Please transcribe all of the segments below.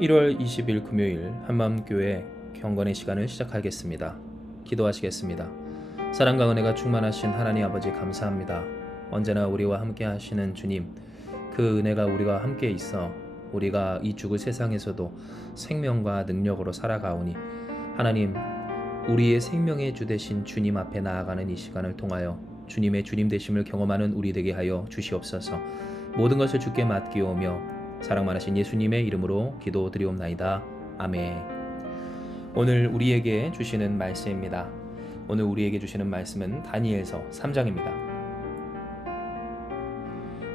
1월 20일 금요일 한마음교회 경건의 시간을 시작하겠습니다. 기도하시겠습니다. 사랑과 은혜가 충만하신 하나님 아버지 감사합니다. 언제나 우리와 함께 하시는 주님, 그 은혜가 우리와 함께 있어 우리가 이 죽을 세상에서도 생명과 능력으로 살아가오니 하나님, 우리의 생명의 주 되신 주님 앞에 나아가는 이 시간을 통하여 주님의 주님 되심을 경험하는 우리 되게 하여 주시옵소서. 모든 것을 주께 맡기오며 사랑 많으신 예수님의 이름으로 기도드리옵나이다. 아멘. 오늘 우리에게 주시는 말씀입니다. 오늘 우리에게 주시는 말씀은 다니엘서 3장입니다.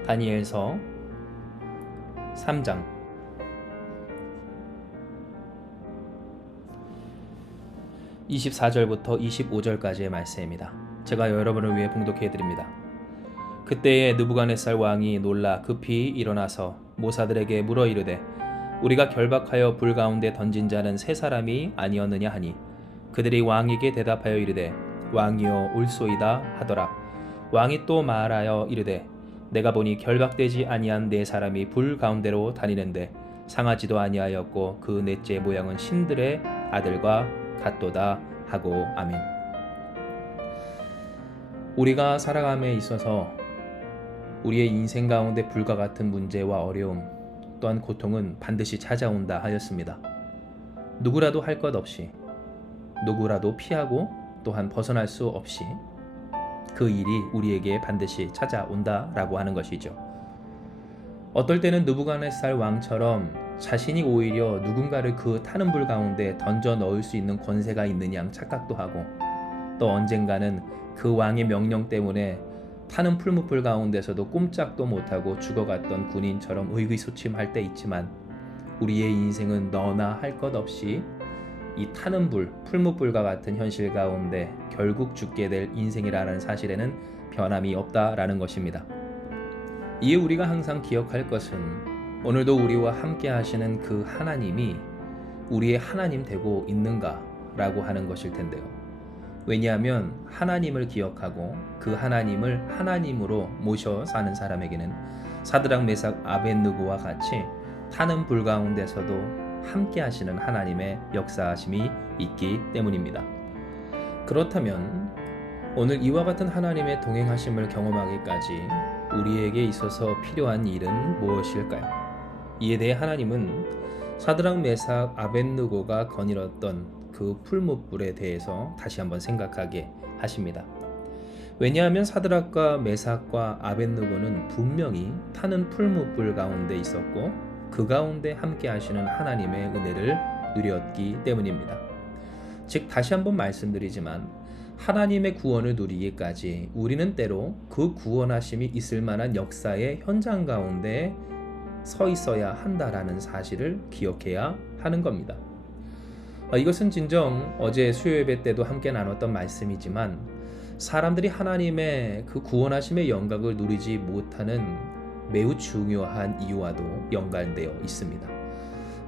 다니엘서 3장 24절부터 25절까지의 말씀입니다. 제가 여러분을 위해 봉독해드립니다. 그때에 느부갓네살 왕이 놀라 급히 일어나서 모사들에게 물어 이르되 우리가 결박하여 불 가운데 던진 자는 세 사람이 아니었느냐 하니 그들이 왕에게 대답하여 이르되 왕이여 옳소이다 하더라. 왕이 또 말하여 이르되 내가 보니 결박되지 아니한 네 사람이 불 가운데로 다니는데 상하지도 아니하였고 그 넷째 모양은 신들의 아들과 같도다 하고. 아멘. 우리가 살아감에 있어서 우리의 인생 가운데 불과 같은 문제와 어려움 또한 고통은 반드시 찾아온다 하였습니다. 누구라도 할 것 없이, 누구라도 피하고 또한 벗어날 수 없이 그 일이 우리에게 반드시 찾아온다라고 하는 것이죠. 어떨 때는 느부갓네살 왕처럼 자신이 오히려 누군가를 그 타는 불 가운데 던져 넣을 수 있는 권세가 있는 양 착각도 하고, 또 언젠가는 그 왕의 명령 때문에 타는 풀무불 가운데서도 꼼짝도 못하고 죽어갔던 군인처럼 의기소침할 때 있지만, 우리의 인생은 너나 할 것 없이 이 타는 불, 풀무불과 같은 현실 가운데 결국 죽게 될 인생이라는 사실에는 변함이 없다라는 것입니다. 이에 우리가 항상 기억할 것은 오늘도 우리와 함께 하시는 그 하나님이 우리의 하나님 되고 있는가라고 하는 것일 텐데요. 왜냐하면 하나님을 기억하고 그 하나님을 하나님으로 모셔 사는 사람에게는 사드락 메삭 아벳느고와 같이 타는 불 가운데서도 함께 하시는 하나님의 역사하심이 있기 때문입니다. 그렇다면 오늘 이와 같은 하나님의 동행하심을 경험하기까지 우리에게 있어서 필요한 일은 무엇일까요? 이에 대해 하나님은 사드락 메삭 아벳느고가 거닐었던 그 풀무불에 대해서 다시 한번 생각하게 하십니다. 왜냐하면 사드락과 메삭과 아벳느고는 분명히 타는 풀무불 가운데 있었고 그 가운데 함께 하시는 하나님의 은혜를 누렸기 때문입니다. 즉 다시 한번 말씀드리지만 하나님의 구원을 누리기까지 우리는 때로 그 구원하심이 있을 만한 역사의 현장 가운데 서 있어야 한다라는 사실을 기억해야 하는 겁니다. 이것은 진정 어제 수요예배 때도 함께 나눴던 말씀이지만 사람들이 하나님의 그 구원하심의 영광을 누리지 못하는 매우 중요한 이유와도 연관되어 있습니다.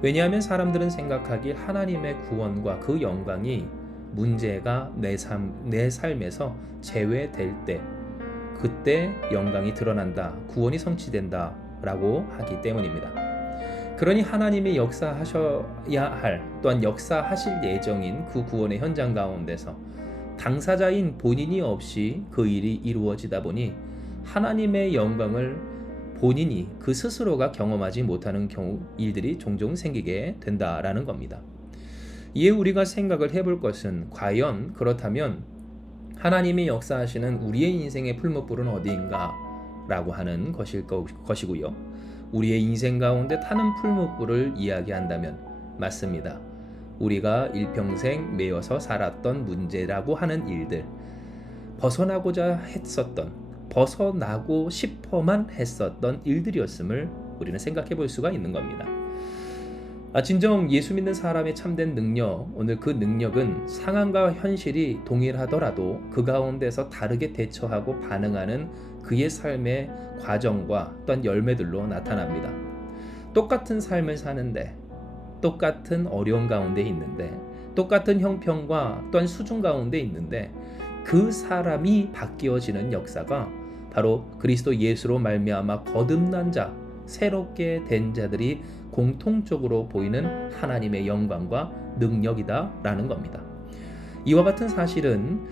왜냐하면 사람들은 생각하길 하나님의 구원과 그 영광이 문제가 내 삶에서 제외될 때 그때 영광이 드러난다, 구원이 성취된다 라고 하기 때문입니다. 그러니 하나님이 역사하셔야 할 또한 역사하실 예정인 그 구원의 현장 가운데서 당사자인 본인이 없이 그 일이 이루어지다 보니 하나님의 영광을 본인이 그 스스로가 경험하지 못하는 경우 일들이 종종 생기게 된다라는 겁니다. 이에 우리가 생각을 해볼 것은 과연 그렇다면 하나님이 역사하시는 우리의 인생의 풀무불은 어디인가 라고 하는 것이고요. 우리의 인생 가운데 타는 풀무불을 이야기한다면 맞습니다. 우리가 일평생 매여서 살았던 문제라고 하는 일들, 벗어나고자 했었던, 벗어나고 싶어만 했었던 일들이었음을 우리는 생각해 볼 수가 있는 겁니다. 진정 예수 믿는 사람의 참된 능력, 오늘 그 능력은 상황과 현실이 동일하더라도 그 가운데서 다르게 대처하고 반응하는 그의 삶의 과정과 또한 열매들로 나타납니다. 똑같은 삶을 사는데, 똑같은 어려움 가운데 있는데, 똑같은 형편과 또한 수준 가운데 있는데 그 사람이 바뀌어지는 역사가 바로 그리스도 예수로 말미암아 거듭난 자, 새롭게 된 자들이 공통적으로 보이는 하나님의 영광과 능력이다라는 겁니다. 이와 같은 사실은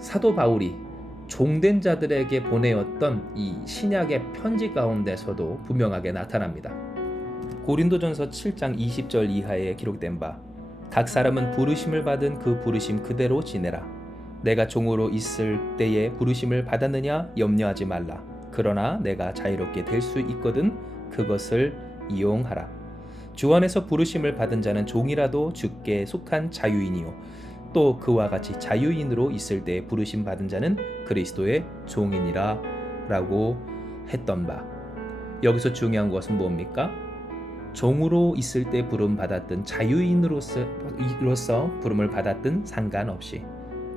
사도 바울이 종된 자들에게 보내었던 이 신약의 편지 가운데서도 분명하게 나타납니다. 고린도전서 7장 20절 이하에 기록된 바, 각 사람은 부르심을 받은 그 부르심 그대로 지내라. 내가 종으로 있을 때에 부르심을 받았느냐 염려하지 말라. 그러나 내가 자유롭게 될 수 있거든 그것을 이용하라. 주 안에서 부르심을 받은 자는 종이라도 주께 속한 자유인이요, 또 그와 같이 자유인으로 있을 때에 부르심 받은 자는 그리스도의 종이니라 라고 했던 바, 여기서 중요한 것은 뭡니까? 종으로 있을 때 부름 받았든 자유인으로서 부름을 받았든 상관없이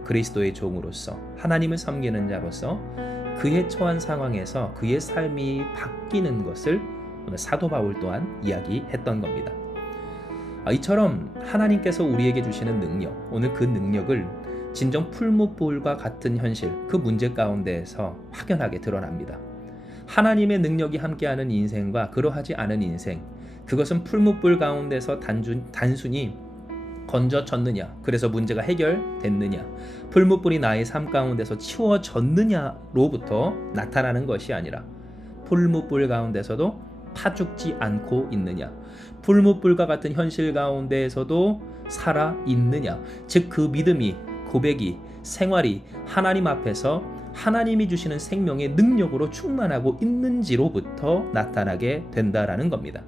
그리스도의 종으로서 하나님을 섬기는 자로서 그의 처한 상황에서 그의 삶이 바뀌는 것을 오늘 사도 바울 또한 이야기했던 겁니다. 이처럼 하나님께서 우리에게 주시는 능력, 오늘 그 능력을 진정 풀무불과 같은 현실, 그 문제 가운데에서 확연하게 드러납니다. 하나님의 능력이 함께하는 인생과 그러하지 않은 인생, 그것은 풀무불 가운데서 단순히 건져졌느냐, 그래서 문제가 해결됐느냐, 풀무불이 나의 삶 가운데서 치워졌느냐로부터 나타나는 것이 아니라 풀무불 가운데서도 파죽지 않고 있느냐, 풀무불과 같은 현실 가운데에서도 살아 있느냐, 즉 그 믿음이, 고백이, 생활이 하나님 앞에서 하나님이 주시는 생명의 능력으로 충만하고 있는지로부터 나타나게 된다라는 겁니다.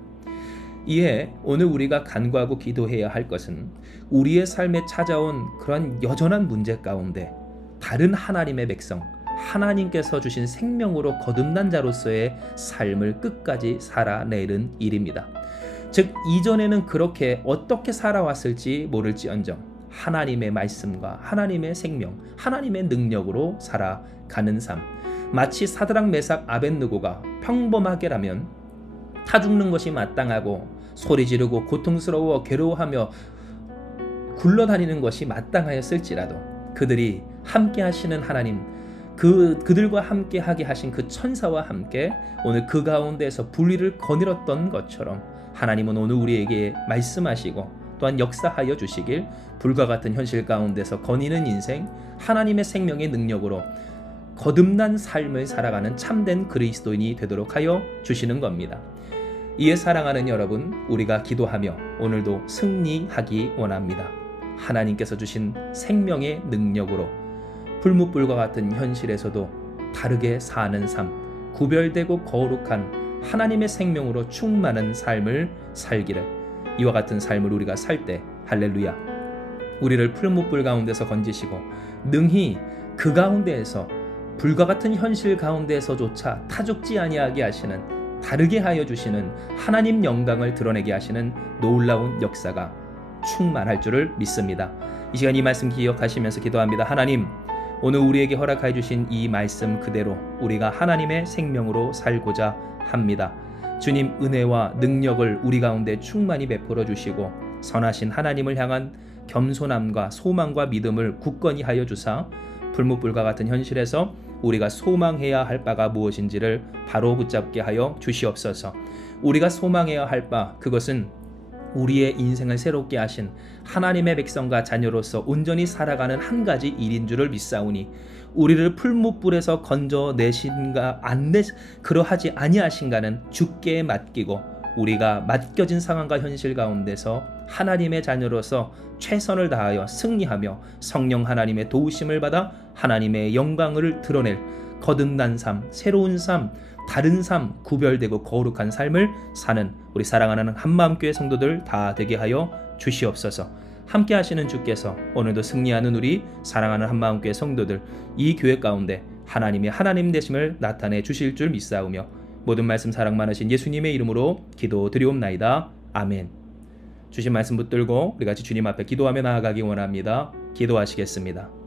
이에 오늘 우리가 간구하고 기도해야 할 것은 우리의 삶에 찾아온 그런 여전한 문제 가운데 다른 하나님의 백성, 하나님께서 주신 생명으로 거듭난 자로서의 삶을 끝까지 살아내는 일입니다. 즉 이전에는 그렇게 어떻게 살아왔을지 모를지언정 하나님의 말씀과 하나님의 생명, 하나님의 능력으로 살아가는 삶, 마치 사드락 메삭 아벳느고가 평범하게라면 타 죽는 것이 마땅하고 소리 지르고 고통스러워 괴로워하며 굴러다니는 것이 마땅하였을지라도 그들이 함께 하시는 하나님, 그들과 함께 하게 하신 그 천사와 함께 오늘 그 가운데에서 분리를 거닐었던 것처럼 하나님은 오늘 우리에게 말씀하시고 또한 역사하여 주시길, 불과 같은 현실 가운데서 거니는 인생, 하나님의 생명의 능력으로 거듭난 삶을 살아가는 참된 그리스도인이 되도록 하여 주시는 겁니다. 이에 사랑하는 여러분, 우리가 기도하며 오늘도 승리하기 원합니다. 하나님께서 주신 생명의 능력으로 풀무불과 같은 현실에서도 다르게 사는 삶, 구별되고 거룩한 하나님의 생명으로 충만한 삶을 살기를, 이와 같은 삶을 우리가 살 때 할렐루야, 우리를 풀무불 가운데서 건지시고 능히 그 가운데에서 불과 같은 현실 가운데에서조차 타죽지 아니하게 하시는, 다르게 하여 주시는 하나님 영광을 드러내게 하시는 놀라운 역사가 충만할 줄을 믿습니다. 이 시간 이 말씀 기억하시면서 기도합니다. 하나님, 오늘 우리에게 허락하여 주신 이 말씀 그대로 우리가 하나님의 생명으로 살고자 합니다. 주님, 은혜와 능력을 우리 가운데 충만히 베풀어 주시고 선하신 하나님을 향한 겸손함과 소망과 믿음을 굳건히 하여 주사 불무불과 같은 현실에서 우리가 소망해야 할 바가 무엇인지를 바로 붙잡게 하여 주시옵소서. 우리가 소망해야 할 바, 그것은 우리의 인생을 새롭게 하신 하나님의 백성과 자녀로서 온전히 살아가는 한 가지 일인 줄을 믿사오니 우리를 풀무불에서 건져내신가 그러하지 아니하신가는 주께 맡기고 우리가 맡겨진 상황과 현실 가운데서 하나님의 자녀로서 최선을 다하여 승리하며 성령 하나님의 도우심을 받아 하나님의 영광을 드러낼 거듭난 삶, 새로운 삶, 다른 삶, 구별되고 거룩한 삶을 사는 우리 사랑하는 한마음교회 성도들 다 되게 하여 주시옵소서. 함께 하시는 주께서 오늘도 승리하는 우리 사랑하는 한마음교회 성도들, 이 교회 가운데 하나님의 하나님 되심을 나타내 주실 줄 믿사오며 모든 말씀 사랑 많으신 예수님의 이름으로 기도드리옵나이다. 아멘. 주신 말씀 붙들고 우리 같이 주님 앞에 기도하며 나아가기 원합니다. 기도하시겠습니다.